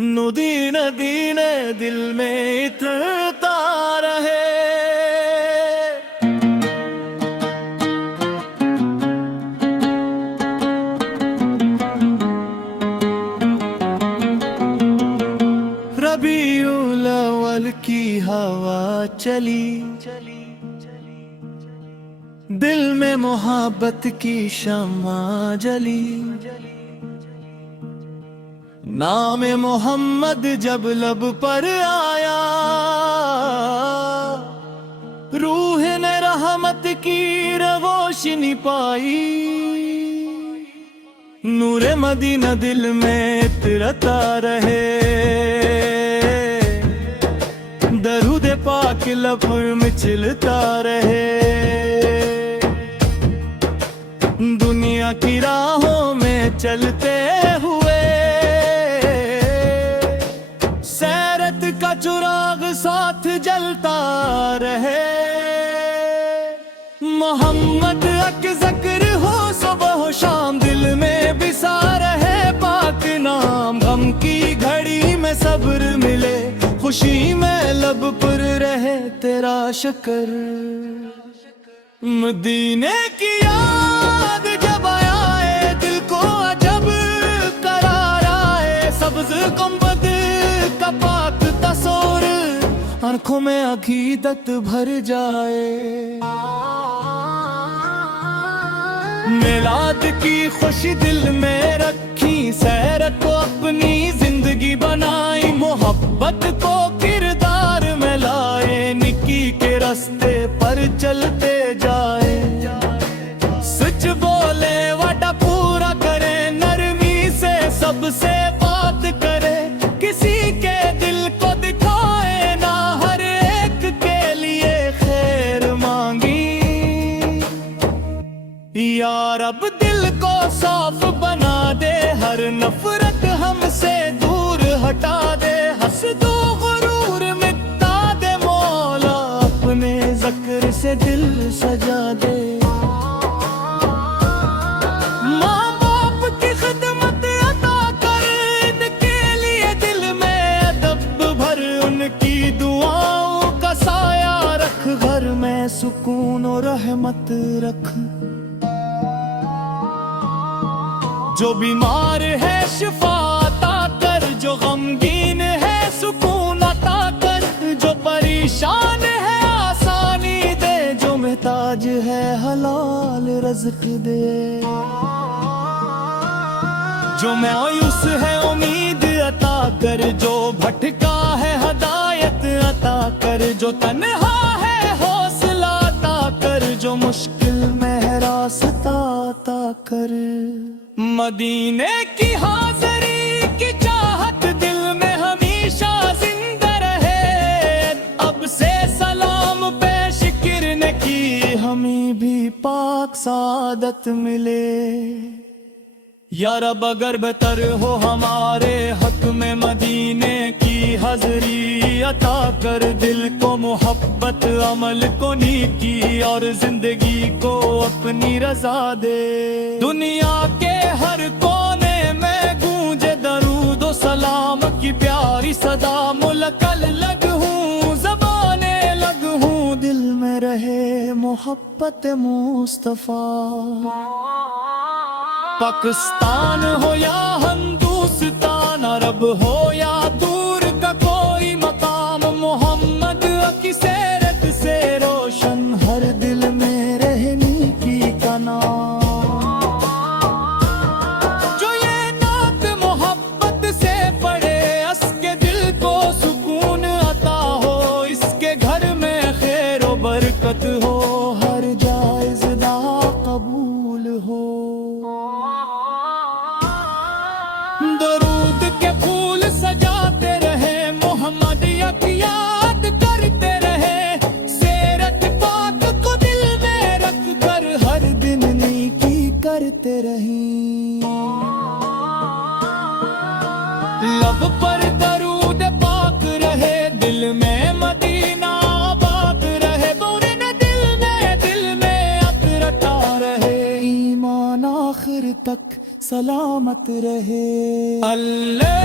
नदी नदी ने दिल में इतरता रहे। रबीउल अव्वल की हवा चली, दिल में मोहब्बत की शम्मा जली। नाम मोहम्मद जब लब पर आया, रूह ने रहमत की रोशनी पाई। नूरे मदीना दिल में इतरता रहे, दरूद पाक लफ्ज़ में चिलता रहे। दुनिया की राहों में चलते हुए सैरत का चिराग साथ जलता रहे। मोहम्मद का जिक्र हो सुबह हो शाम, दिल में बिसा रहे पाक नाम। गम की घड़ी में सब्र मिले, खुशी में लब पर रहे तेरा शुक्र। मदीने की याद जब आए, दिल को अजब करार आए। सब्ज़ गुंबद का पाक तस्वीर, आंखों में अकीदत भर जाए। मिलाद की खुशी दिल में रखी, सैरत को अपनी जिंदगी बनाई। मोहब्बत को किरदार में लाए, निकी के रास्ते पर चलते जाए। सच बोले वादा पूरा करे, नरमी से सबसे बात करे। किसी के दिल को दिखाए ना, हर एक के लिए खैर मांगी। यार अब दिल को साफ बना दे, हर नफरत हमसे दूर हटा दे। हसदो गुरूर मिटा दे मौला, अपने ज़िक्र से दिल सजा दे। माँ बाप की खिदमत अता कर, इनके लिए दिल में अदब भर। उनकी दुआओं का साया रख, घर में सुकून और रहमत रख। जो बीमार है शिफा अता कर, जो गमगीन है सुकून अता कर। जो परेशान है आसानी दे, जो महताज है हलाल रज़्क़ दे। जो मायूस है उम्मीद अता कर, जो भटका है हदायत अता कर। जो तन्हा है हौसला अता कर, जो मुश्किल में है रास्ता अता कर। मदीने की हाज़री की चाहत दिल में हमेशा जिंदा रहे। अब से सलाम पेश करने की हमें भी पाक सादत मिले। या रब अगर बेहतर हो हमारे हक में, मदीने की हाज़री अता कर। दिल को मोहब्बत, अमल को नेकी, और जिंदगी को अपनी रज़ा दे। दुनिया के हर कोने में गूंजे दरूद और सलाम की प्यारी सदा। मुलकल लग हूँ, ज़बाने लग हूँ, दिल में रहे मोहब्बत मुस्तफ़ा। पाकिस्तान हो या हिंदुस्तान, अरब हो या दूर का कोई मकाम। मोहम्मद की सीरत से रोशन, हर दिल में रहने की का नाम। जो ये नात मोहब्बत से पढ़े, उसके दिल को सुकून अता हो। इसके घर में खैर और बरकत हो, हर जायज़ दा कबूल हो। दरूद के फूल सजाते रहे, मोहम्मद की याद करते रहे। सीरत पाक को दिल में रख कर, हर दिन नेकी करते रही। लब पर दरूद पाक रहे, दिल में मदीना आबाद रहे। पूरे न दिल में अतरता रहे, ईमान आखिर तक सलामत रहे। अल्लाह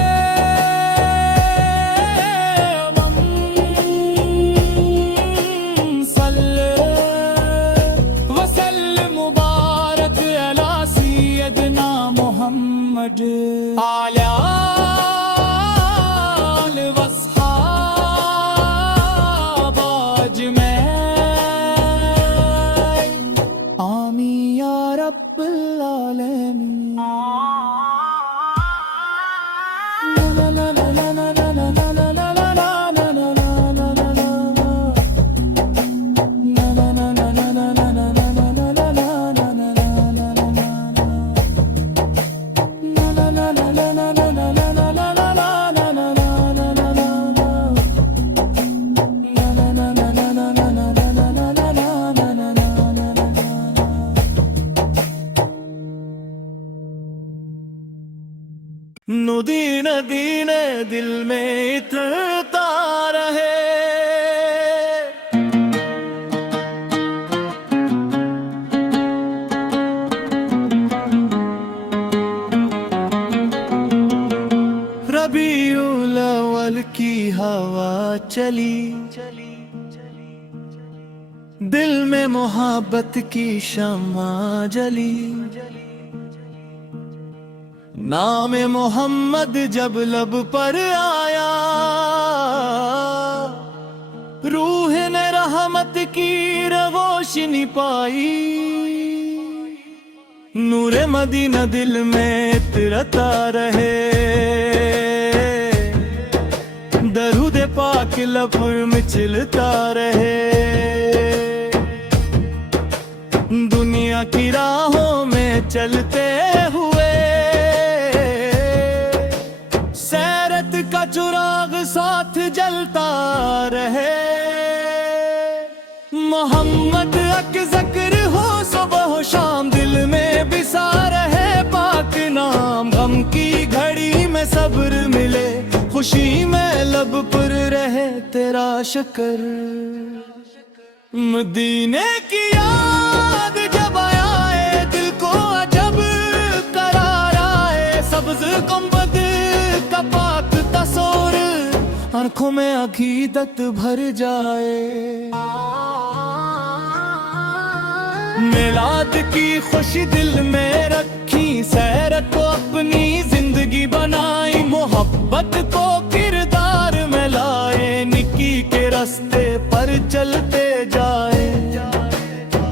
दिल में इतरता रहे। रबीउल अव्वल की हवा चली, दिल में मोहब्बत की शम्मा जली। नाम मोहम्मद जब लब पर आया, रूह ने रहमत की रोशनी पाई। नूरे मदीना दिल में इतरता रहे, दरूद पाक लफ्ज़ में चिलता रहे। दुनिया की राहों में चलते हुए सैरत का चुराग साथ जलता रहे। मोहम्मद अक ज़िक्र हो सुबह हो शाम, दिल में बिसा रहे पाक नाम। गम की घड़ी में सब्र मिले, खुशी में लब पर रहे तेरा शुक्र। मदीने की याद जब आए, दिल को अजब करार आए। सब्ज़ गुंबद का पाक तस्वीर, आँखों में अकीदत भर जाए। मिलाद की खुशी दिल में रखी, सैरत को अपनी जिंदगी बनाई। मोहब्बत को किरदार में लाए, निकी के रास्ते पर चलते जाए।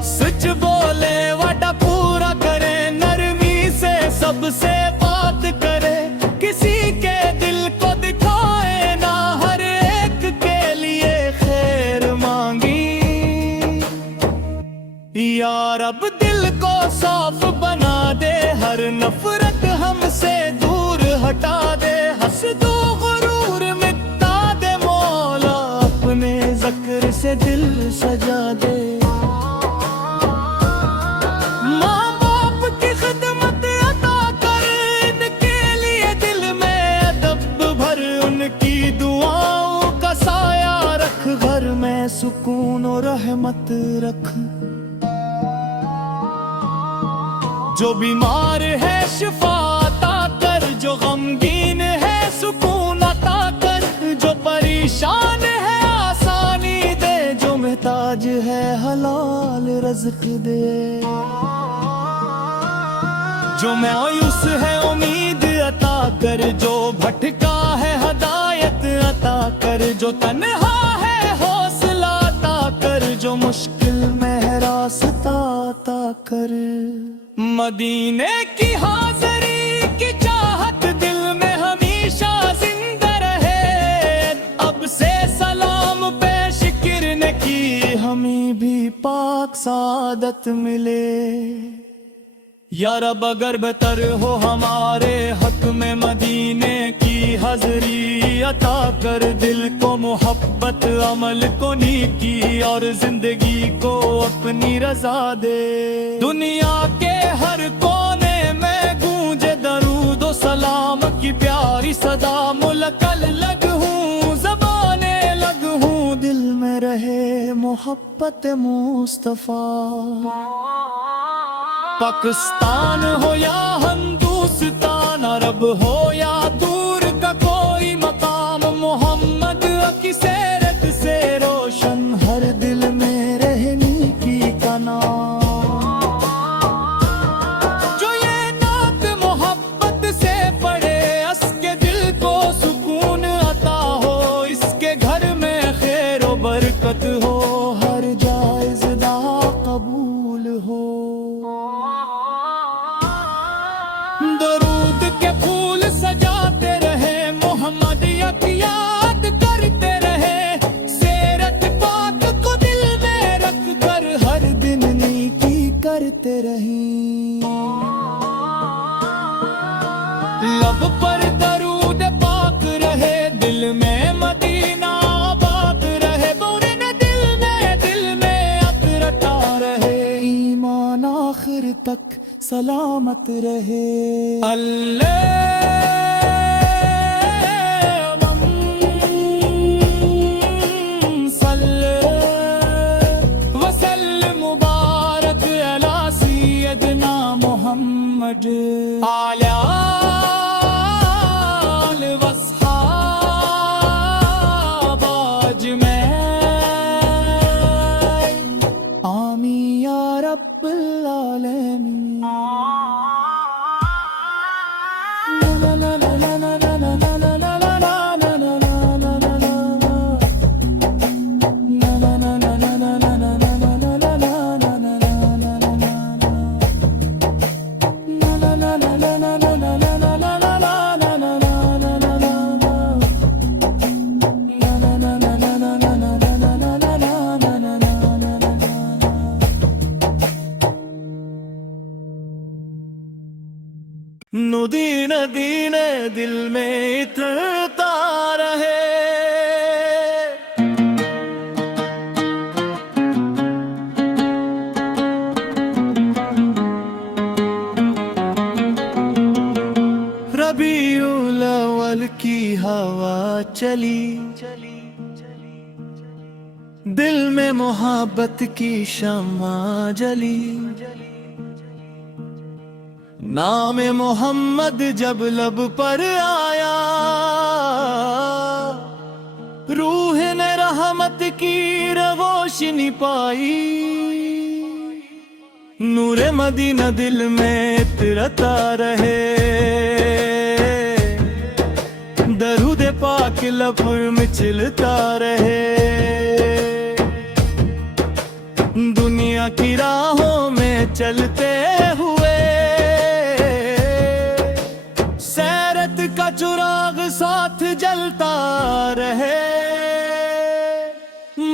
सच बोले वादा पूरा करे, नरमी से सबसे बात करे। किसी के दिल को दिखाए ना, हर एक के लिए खैर मांगी। या रब दिल को साफ बना दे, हर नफरत हमसे दूर हटा दे। हसदो गुरूर मिटा दे मौला, अपने ज़िक्र से दिल सजा दे। माँ बाप की खिदमत अता कर, इनके लिए दिल में अदब भर। उनकी दुआओं का साया रख, घर में सुकून और रहमत रख। जो बीमार है शिफा अता कर, जो गमगीन है सुकून अता कर। जो परेशान है आसानी दे, जो महताज है हलाल रज़्क दे। जो मायूस है उम्मीद अता कर, जो भटका है हदायत अता कर। जो तन्हा है हौसला अता कर, जो मुश्किल में है रास्ता अता कर। मदीने की हाज़री की चाहत दिल में हमेशा जिंदा रहे। अब से सलाम पेश करने की हमें भी पाक सादत मिले। या रब अगर बेहतर हो हमारे हक में, मदीने की हाज़री अता कर। दिल को मोहब्बत, अमल को नेकी और जिंदगी को अपनी रज़ा दे। दुनिया के हर कोने में गूंजे दरूद सलाम की प्यारी सदा। मुलकल लग हूँ, ज़बाने लग हूँ, दिल में रहे मोहब्बत मुस्तफ़ा। पाकिस्तान हो या हिंदुस्तान, अरब हो या दूर का कोई मकाम। मोहम्मद की सीरत से रोशन, हर दिल में रहने की का नाम। जो ये नात मोहब्बत से पढ़े, उसके दिल को सुकून अता हो। इसके घर में खैर और बरकत हो, हर जायज़ दा कबूल हो। दरूद के फूल सजाते रहे, मोहम्मद की याद करते रहे। सीरत पाक को दिल में रख कर, हर दिन नेकी करते रहे। लब पर दरूद पाक रहे, दिल में मदीना आबाद रहे। बुरे न दिल में अतरता रहे, ईमान आखिर तक सलामत रहे। अल्लाह हवा चली, दिल में मोहब्बत की शम्मा जली। नाम मोहम्मद जब लब पर आया, रूह ने रहमत की रोशनी पाई। नूरे मदीना दिल में इतरता रहे, दरूद पाक लब में चिलता रहे। दुनिया की राहों में चलते हुए सैरत का चिराग साथ जलता रहे।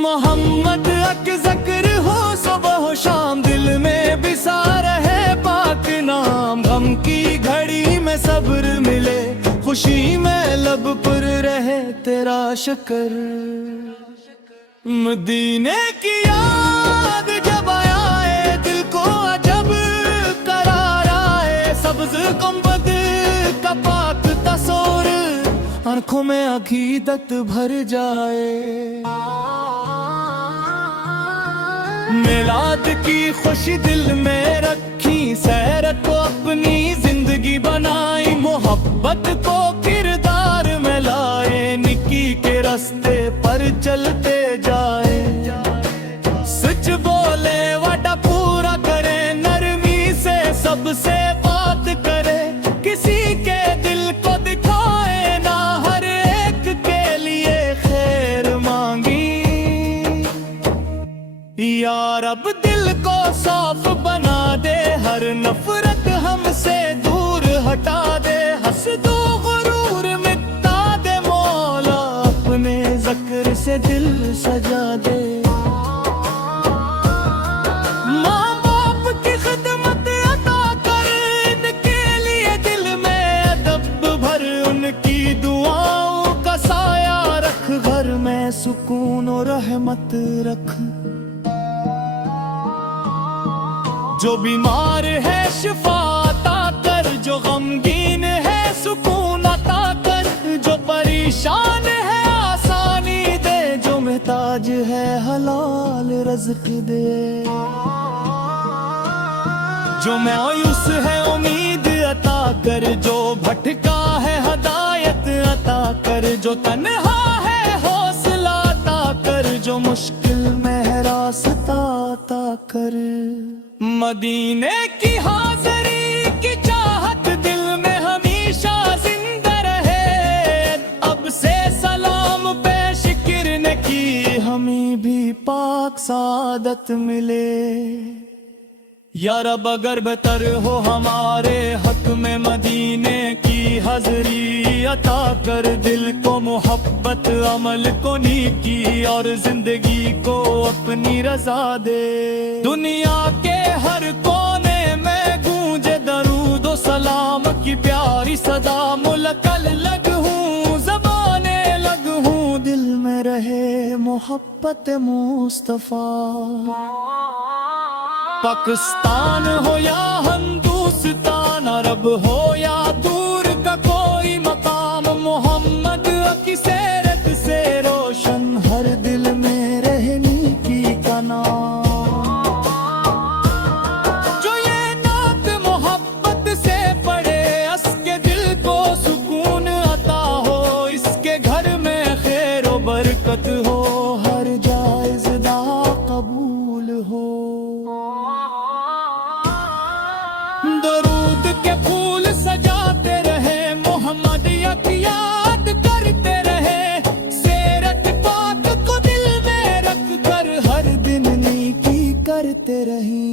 मोहम्मद अक ज़िक्र हो सुबह हो शाम, दिल में बिसा रहे पाक नाम। गम की घड़ी में सब्र मिले, खुशी में लब पर रहे तेरा शुक्र। मदीने की याद जब आए, दिल को अजब करार आए। सब्ज गुंबद का पाक तस्वीर, आंखों में अकीदत भर जाए। मिलाद की खुशी दिल में रखी, सैरत को अपनी जिंदगी बनाई। मोहब्बत को किरदार में लाए, निकी के रास्ते पर चलते जाए। सच बोले वादा पूरा करे, नरमी से सबसे बात करे। किसी के दिल को दिखाए ना, हर एक के लिए खैर मांगी। यार अब दिल को साफ बना दे, हर नफरत हमसे दूर हटा दे। हसदो गुरूर मिटा दे मौला, अपने ज़िक्र से दिल सजा दे। माँ बाप की खिदमत अता कर, इनके लिए दिल में अदब भर। उनकी दुआओं का साया रख, घर में सुकून और रहमत रख। जो बीमार है शिफा अता कर, जो गमगीन है सुकून अता कर। जो परेशान है आसानी दे, जो महताज है हलाल रज़्क़ दे। जो मायूस है उम्मीद अता कर, जो भटका है हदायत अता कर। जो तन्हा है हौसला अता कर, जो मुश्किल में है रास्ता अता कर। मदीने की हाज़री की चाहत दिल में हमेशा जिंदा रहे। अब से सलाम पेश करने की हमें भी पाक सादत मिले। या रब अगर बेहतर हो हमारे हक में, मदीने की हाज़री अता कर। दिल को मोहब्बत, अमल को नेकी और जिंदगी को अपनी रज़ा दे। दुनिया के हर कोने में गूंजे दरूद व सलाम की प्यारी सदा। मुलकल लग हूँ, ज़बाने लग हूँ, दिल में रहे मोहब्बत मुस्तफ़ा। पाकिस्तान हो या हिंदुस्तान, अरब हो या दूर का कोई मकाम। मोहम्मद की सीरत से रोशन, हर दिल में रहने की का नाम। जो ये नात मोहब्बत से पढ़े, उसके दिल को सुकून अता हो। इसके घर में खैर व बरकत हो, हर जायज़ दा कबूल हो। दरूद के फूल सजाते रहे, मोहम्मद की याद करते रहे। सीरत पाक को दिल में रख कर, हर दिन नेकी करते रहे।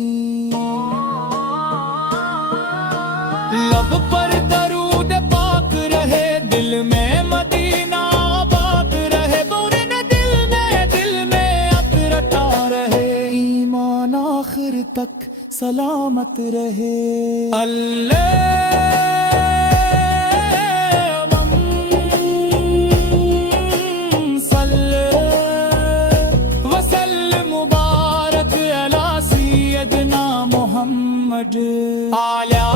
लब पर दरूद पाक रहे, दिल में मदीना आबाद रहे। बुरे न दिल में अतरता रहे, ईमान आखिर तक सलामत रहे। मुबारक अला सय्यदना मोहम्मद आला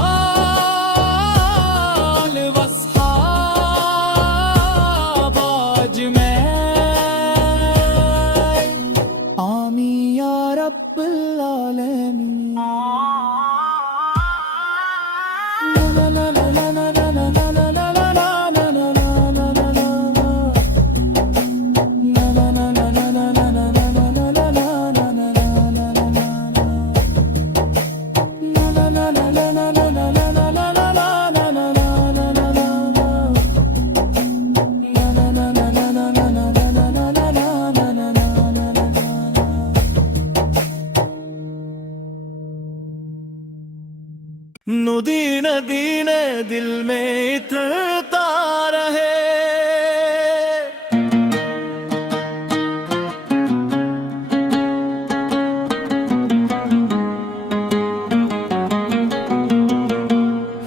दिल में इतरता रहे।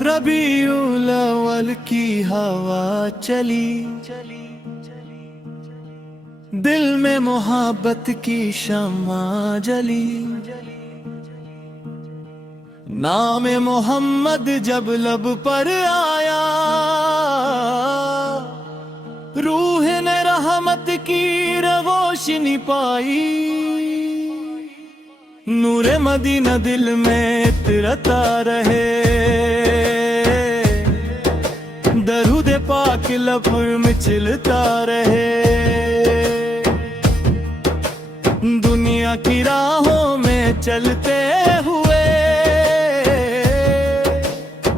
रबीउल अव्वल की हवा चली, दिल में मोहब्बत की शम्मा जली। नाम मोहम्मद जब लब पर आया, रूह ने रहमत की रोशनी पाई। नूरे मदीना दिल में इतरता रहे, दरूद पाक लब में चलता रहे। दुनिया की राहों में चलते हुए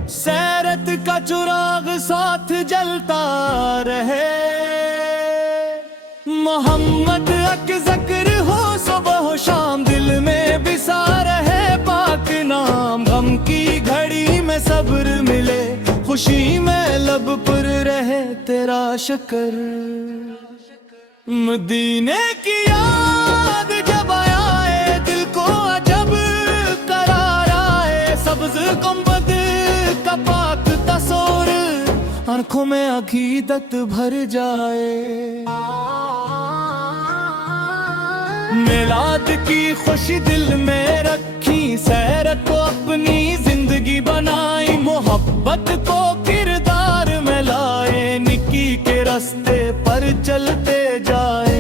सैरत का चिराग साथ जलता रहे। मोहम्मद का जिक्र हो सुबह हो शाम, दिल में बिसा रहे पाक नाम। गम की घड़ी में सब्र मिले, खुशी में लब पर रहे तेरा शुक्र। मदीने की याद जब आए, दिल को अजब करार आए। सब्ज गुंबद का पाक तस्वीर, आंखों में अकीदत भर जाए। मिलाद की खुशी दिल में रखी, सैरत को अपनी जिंदगी बनाई। मोहब्बत को किरदार में लाए, निकी के रास्ते पर चलते जाए।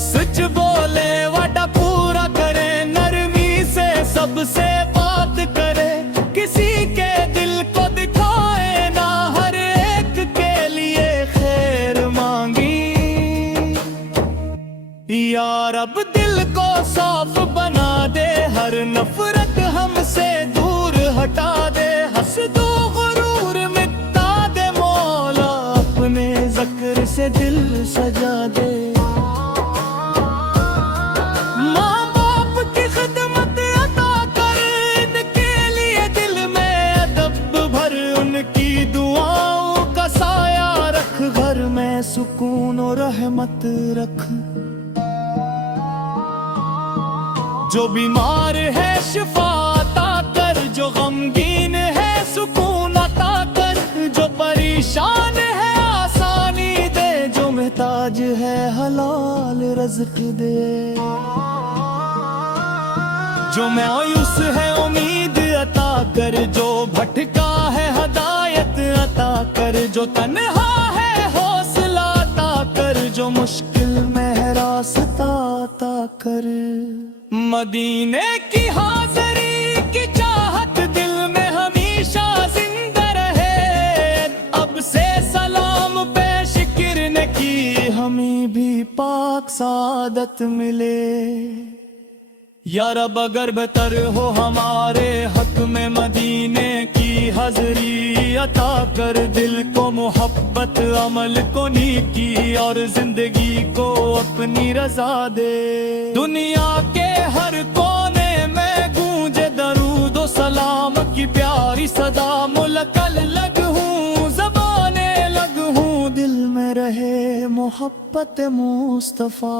सच बोले वादा पूरा करे, नरमी से सबसे बात करे। किसी के दिल को दिखाए ना, हर एक के लिए खैर मांगी। यार अब दिल को साफ बना दे, हर नफरत हमसे दूर हटा दे। हसदो गुरूर मिटा दे मौला, अपने ज़िक्र से दिल सजा दे। माँ बाप की खिदमत अता कर, इनके लिए दिल में अदब भर। उनकी दुआओं का साया रख, घर में सुकून और रहमत रख। जो बीमार है शिफा अता कर, जो गमगीन है सुकून अता कर। जो परेशान है आसानी दे, जो महताज है हलाल रज़्क़ दे। जो मायूस है उम्मीद अता कर, जो भटका है हदायत अता कर। जो तन्हा है हौसला अता कर, जो मुश्किल में है रास्ता अता कर। मदीने की हाज़री की चाहत दिल में हमेशा जिंदा रहे। अब से सलाम पेश करने की हमें भी पाक सादत मिले। या रब अगर बेहतर हो हमारे हक में, मदीने की हाज़री अता कर। दिल को मोहब्बत, अमल को नेकी और जिंदगी को अपनी रज़ा दे। दुनिया के हर कोने में गूंजे दरूद व सलाम की प्यारी सदा। मुलकल लग हूँ, ज़बाने लग हूँ, दिल में रहे मोहब्बत मुस्तफ़ा।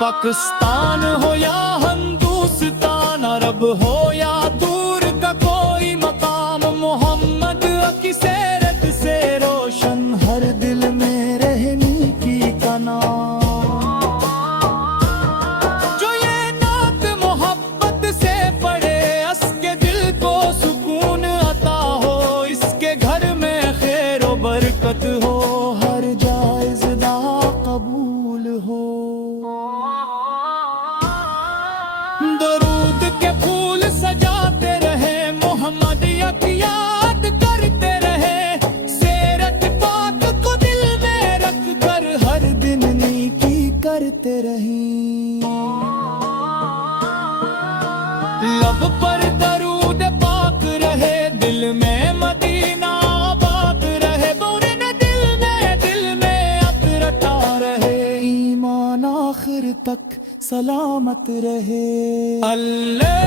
पाकिस्तान हो या हिंदुस्तान, अरब हो या दूर का कोई मकाम। मोहम्मद की सीरत से रोशन, हर दिल में रहने की का नाम। जो ये नात मोहब्बत से पढ़े, उसके दिल को सुकून अता हो। इसके घर में खैर व बरकत हो, हर जायज़ दा कबूल हो। दरूद के फूल सजाते रहे, मोहम्मद की याद करते रहे। सीरत पाक को दिल में रख कर, हर दिन नेकी करते रहे। लब पर दरूद पाक रहे, दिल में मदीना आबाद रहे। बुरे न दिल में अतरता रहे, ईमान आखिर तक सलामत रहे। अल्लाह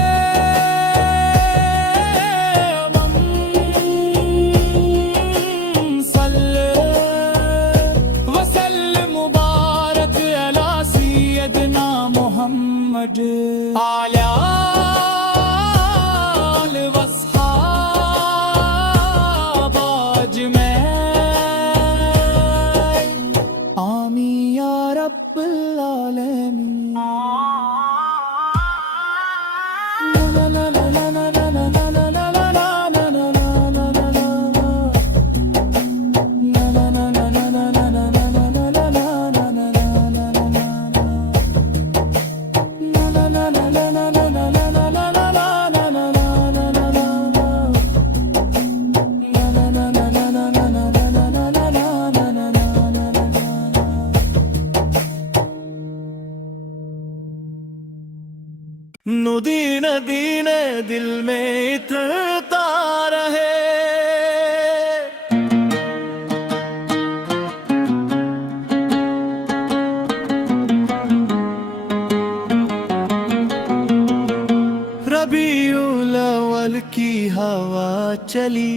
मोहम्मद आल वस्हाब आज मैं आमी या रब्बुल आलमीन ला ला ला ला ला ला ला ला ला ला ला ला नदी नदी ने दिल में इतरता रहे रबीउल अव्वल की हवा चली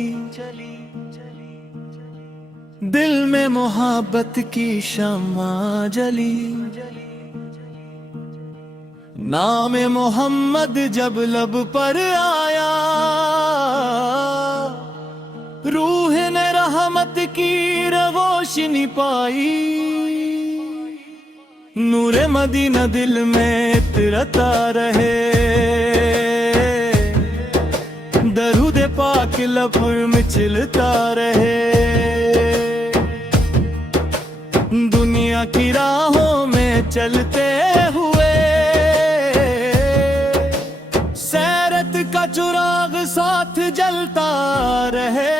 दिल में मोहब्बत की शम्मा जली नाम मोहम्मद जब लब पर आया रूह ने रहमत की रोशनी पाई नूरे मदीना दिल में इतरता रहे दरूद पाक लब पर मिचलता रहे दुनिया की राहों में चलते हुए का चुराग साथ जलता रहे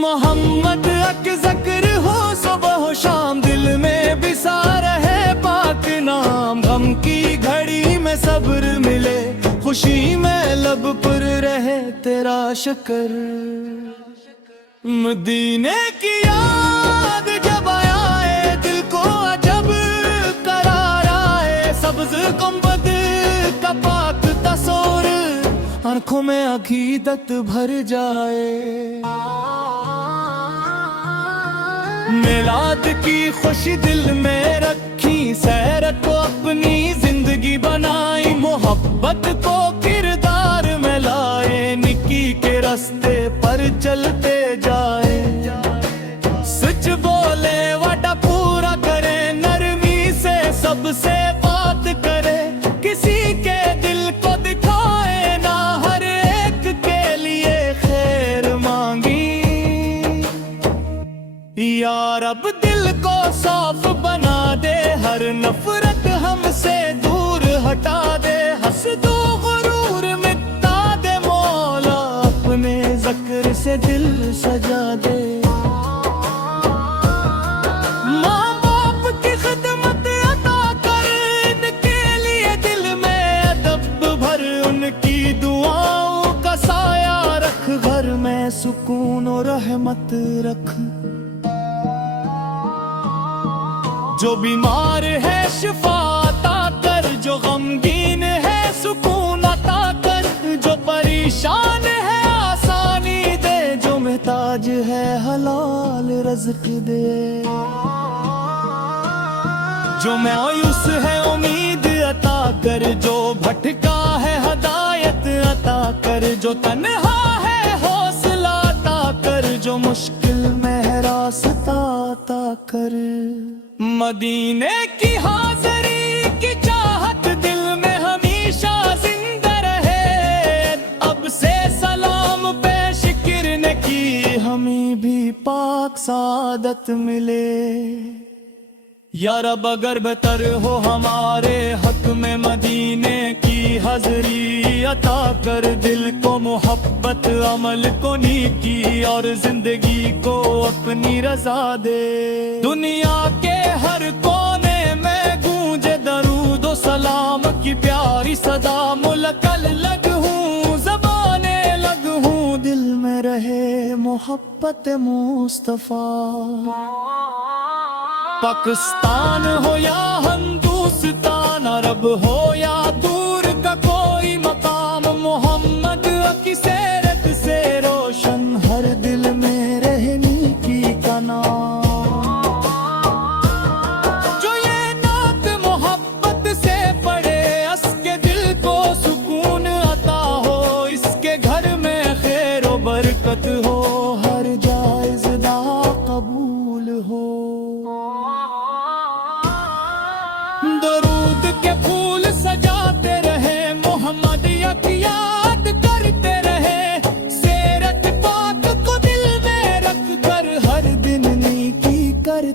मोहम्मद अक ज़िक्र हो सुबह हो शाम दिल में बिसा रहे पाक नाम गम की घड़ी में सब्र मिले खुशी में लब पर रहे तेरा शुक्र मदीने की याद जब आए दिल को अजब करार आए सब्ज़ गुंबद का पाक तस्वीर आंखों में अकीदत भर जाए मिलाद की खुशी दिल में रखी सैरत को अपनी जिंदगी बनाई मोहब्बत को किरदार में लाए निकी के रास्ते पर चलते जाए सच बोले वादा पूरा करे नरमी से सबसे बात करे किसी के दिल को दिखाए ना हर एक के लिए खैर मांगी या रब दिल को साफ बना दे हर नफरत हमसे दूर हटा दे हसदो गुरूर मिटा दे मौला अपने ज़िक्र से दिल सजा दे घर में सुकून और रहमत रख जो बीमार है शिफा अता कर जो गमगीन है सुकून अता कर जो परेशान है आसानी दे जो महताज है हलाल रज़्क दे जो मायूस है उम्मीद अता कर जो भटका है हदायत अता कर जो तन्हा जो मुश्किल में है रास्ता अता कर मदीने की हाज़री की चाहत दिल में हमेशा जिंदा रहे अब से सलाम पेश करने की हमें भी पाक सादत मिले या रब अगर बेहतर हो हमारे हक में मदीने की हाज़री अता कर दिल को मोहब्बत अमल को नीकी और जिंदगी को अपनी रज़ा दे दुनिया के हर कोने में गूंजे दरूद और सलाम की प्यारी सदा मुलकल लग हूँ ज़बाने लग हूँ दिल में रहे मोहब्बत मुस्तफ़ा पाकिस्तान हो या हिंदुस्तान अरब हो या दूर का कोई मकाम मोहम्मद की सीरत से रोशन हर दिल में रहने की का नाम जो ये नात मोहब्बत से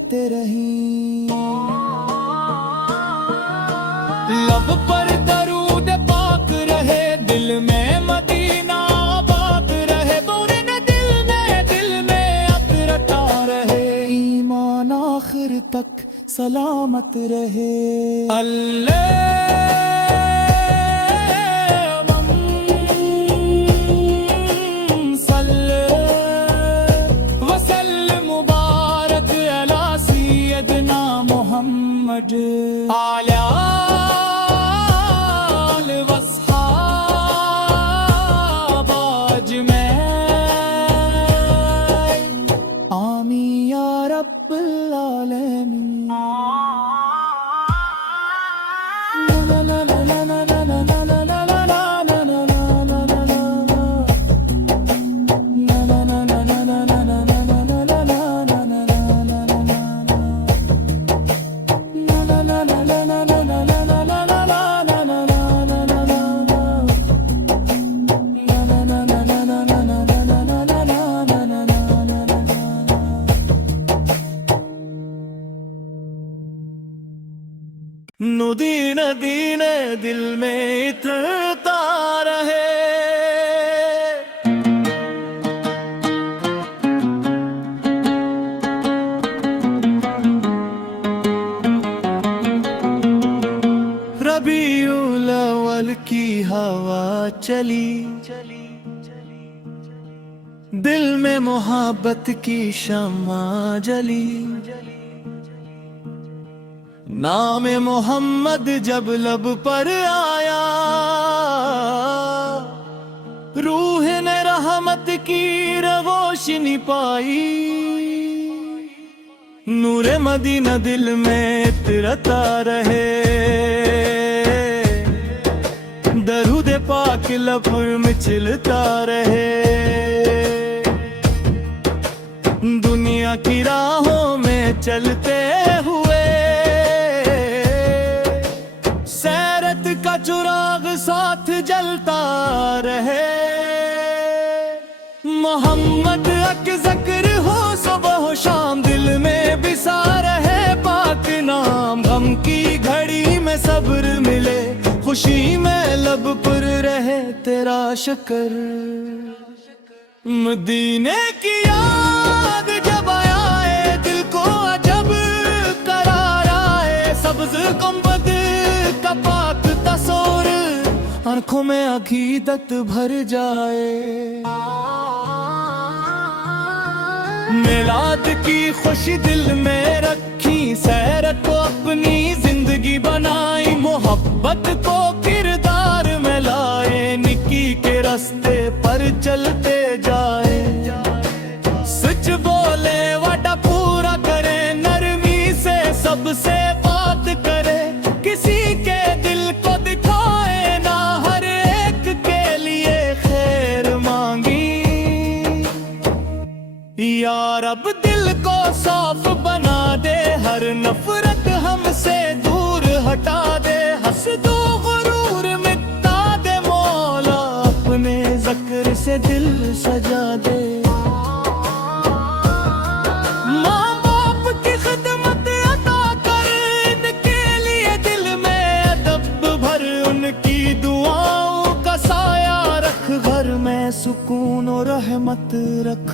लेते रहीं। लब पर दरूद पाक रहे, दिल में मदीना आबाद रहे, बुरे न दिल में अतरता रहे, ईमान आखिर तक सलामत रहे। मोहम्मद आल वस्हाब अजमैन, आमीन या रब्बल आलमीन। नुदीन दीने दिल में इतरता रहे। रबीउल अव्वल की हवा चली, दिल में मोहब्बत की शम्मा जली। नाम मोहम्मद जब लब पर आया, रूह ने रहमत की रोशनी पाई। नूरे मदीना दिल में इतरता रहे, दरूद पाक लब में चलता रहे। दुनिया की राहों में चलते हुए का चुराग साथ जलता रहे। मोहम्मद का जिक्र हो सुबह हो शाम, दिल में बिसा रहे पाक नाम। गम की घड़ी में सब्र मिले, खुशी में लब पर रहे तेरा शुक्र। मदीने की याद जब आए, दिल को अजब करार आए। सब्ज गुंबद का पाक तस्वीर, आंखों में अकीदत भर जाए। मिलाद की खुशी दिल में रखी, सैरत को अपनी जिंदगी बनाई। मोहब्बत को किरदार में लाए, निकी के रास्ते पर चलते जाए। सच बोले वादा पूरा करे, नरमी से सबसे बात करे। किसी के दिल को दिखाए ना, हर एक के लिए खैर मांगी। या रब दिल को साफ बना दे, हर नफरत हमसे दूर हटा दे। हसदो गुरूर मिटा दे मौला, अपने ज़िक्र से दिल सजा दे। माँ बाप की खिदमत अता कर, इनके लिए दिल में अदब भर। उनकी दुआओं का साया रख, घर में सुकून और रहमत रख।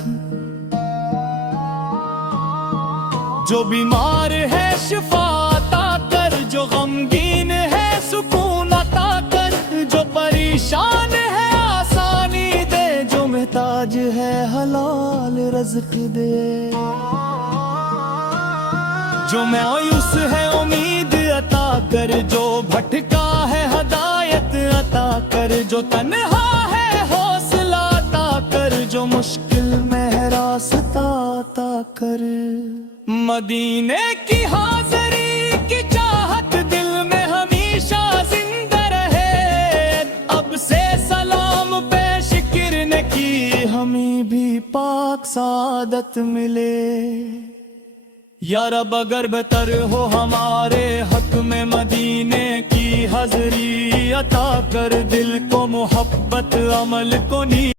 जो बीमार है शिफा अता कर, जो गमगीन है सुकून अता कर। जो परेशान है आसानी दे, जो महताज है हलाल रज़्क़ दे। जो मायूस है उम्मीद अता कर, जो भटका है हदायत अता कर। जो तन्हा है हौसला अता कर, जो मुश्किल में है रास्ता अता कर। मदीने की हाज़री की चाहत दिल में हमेशा जिंदा रहे। अब से सलाम पेश करने की हमें भी पाक सादत मिले। या रब अगर बेहतर हो हमारे हक में, मदीने की हाज़री अता कर। दिल को मोहब्बत अमल को नी